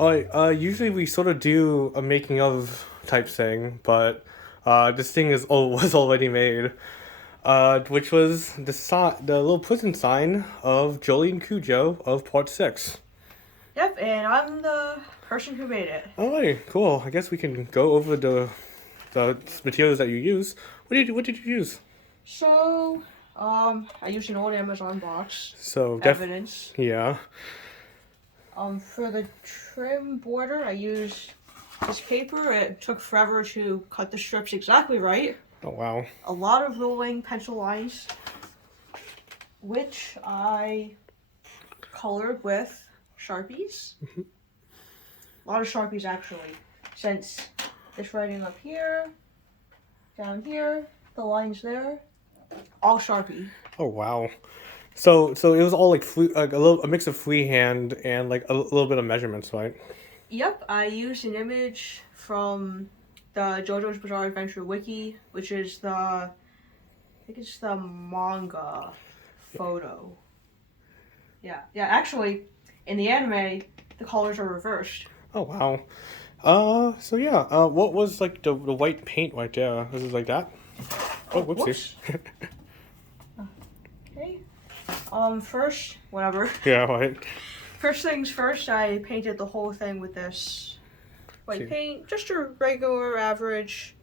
Usually we sort of do a making of type thing, but this thing is was already made. Which was the little prison sign of Jolyne Cujo of Part 6. Yep, and I'm the person who made it. Alright, cool. I guess we can go over the materials that you use. What did you use? So, I used an old Amazon box. So Evidence. yeah. For the trim border, I used this paper. It took forever to cut the strips exactly right. Oh wow. A lot of rolling pencil lines, which I colored with Sharpies. A lot of Sharpies actually, since this writing up here, down here, the lines there, all Sharpie. Oh wow. So it was all like a mix of freehand and like a little bit of measurements, right? Yep, I used an image from the JoJo's Bizarre Adventure wiki, which is I think it's the manga photo. Yeah, actually, in the anime, the colors are reversed. Oh wow. So yeah. What was like the white paint right there? Was it like that? Oh, whoopsie. Okay. First, whatever. Yeah, right. First things first, I painted the whole thing with this white paint. Just a regular, average,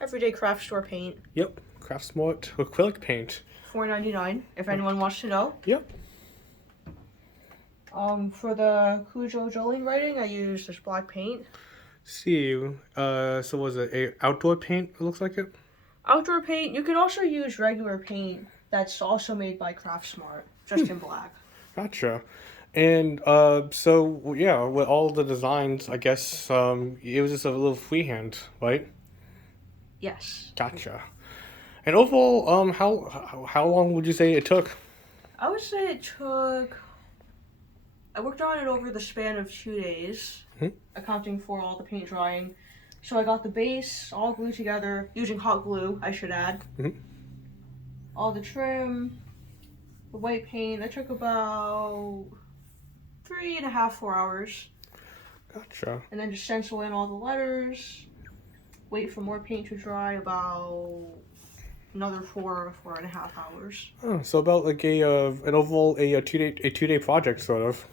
everyday craft store paint. Yep. Craft Smart acrylic paint. $4.99, if anyone wants to know. Yep. For the Cujo Jolyne writing, I used this black paint. See, so was it a outdoor paint? It looks like it. Outdoor paint. You can also use regular paint that's also made by Craft Smart, just in black. Gotcha. And so yeah, with all the designs, I guess it was just a little freehand, right? Yes. Gotcha. And overall, how long would you say it took? I would say it took. I worked on it over the span of 2 days, accounting for all the paint drying. So I got the base all glued together using hot glue, I should add. All the trim, the white paint, that took about 3.5, 4 hours. Gotcha. And then just stencil in all the letters, wait for more paint to dry, about another 4.5 hours. Oh, so about like an overall a 2 day project sort of.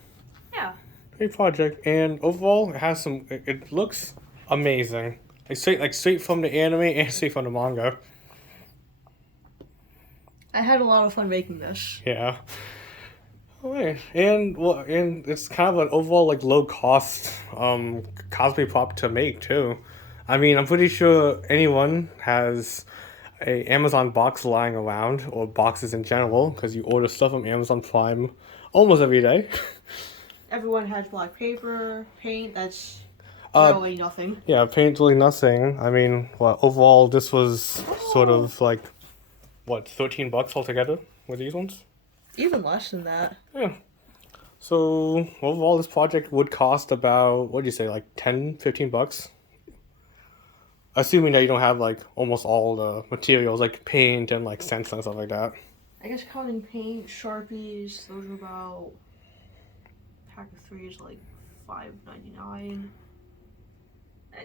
Yeah. Great project, and overall it has some. It looks amazing. Straight from the anime and straight from the manga. I had a lot of fun making this. Yeah. Alright, and it's kind of an overall like low cost cosplay prop to make too. I mean, I'm pretty sure anyone has a Amazon box lying around or boxes in general because you order stuff from Amazon Prime almost every day. Everyone has black paper, paint, that's really nothing. Yeah, paint's really nothing. I mean, overall this was sort of like what, $13 altogether with these ones? Even less than that. Yeah. So overall this project would cost about, what do you say, like $10-15? Assuming that you don't have like almost all the materials like paint and like scents and stuff like that. I guess counting paint, Sharpies, those are about, pack of 3 is like $5.99.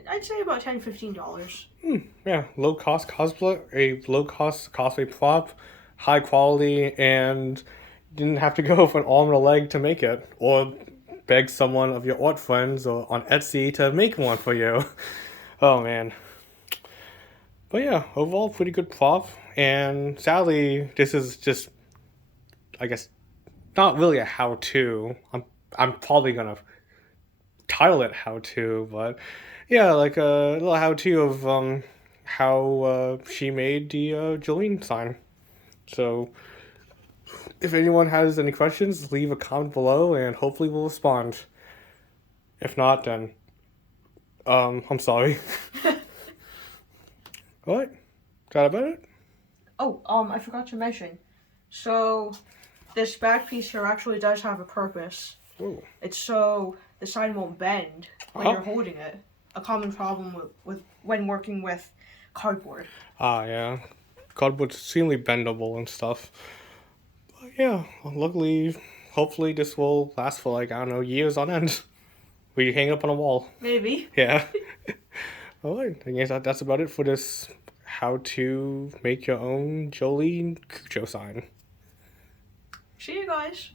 I'd say about $10-15. Yeah, low cost cosplay prop, high quality, and didn't have to go for an arm and a leg to make it, or beg someone of your art friends or on Etsy to make one for you. Oh man. But yeah, overall pretty good prop, and sadly this is just, I guess, not really a how-to. I'm probably gonna title it how-to, but yeah, like a little how-to of how she made the Jolyne sign. So if anyone has any questions, leave a comment below and hopefully we'll respond. If not, then I'm sorry. Alright, that about it? Oh, I forgot to mention. So, this back piece here actually does have a purpose. Ooh. It's so the sign won't bend when you're holding it. A common problem with when working with cardboard. Ah, yeah. Cardboard's extremely bendable and stuff. But yeah, luckily, hopefully this will last for like, I don't know, years on end. We hang it up on a wall. Maybe. Yeah. All right. I guess that's about it for this how to make your own Jolyne Cucho sign. See you guys.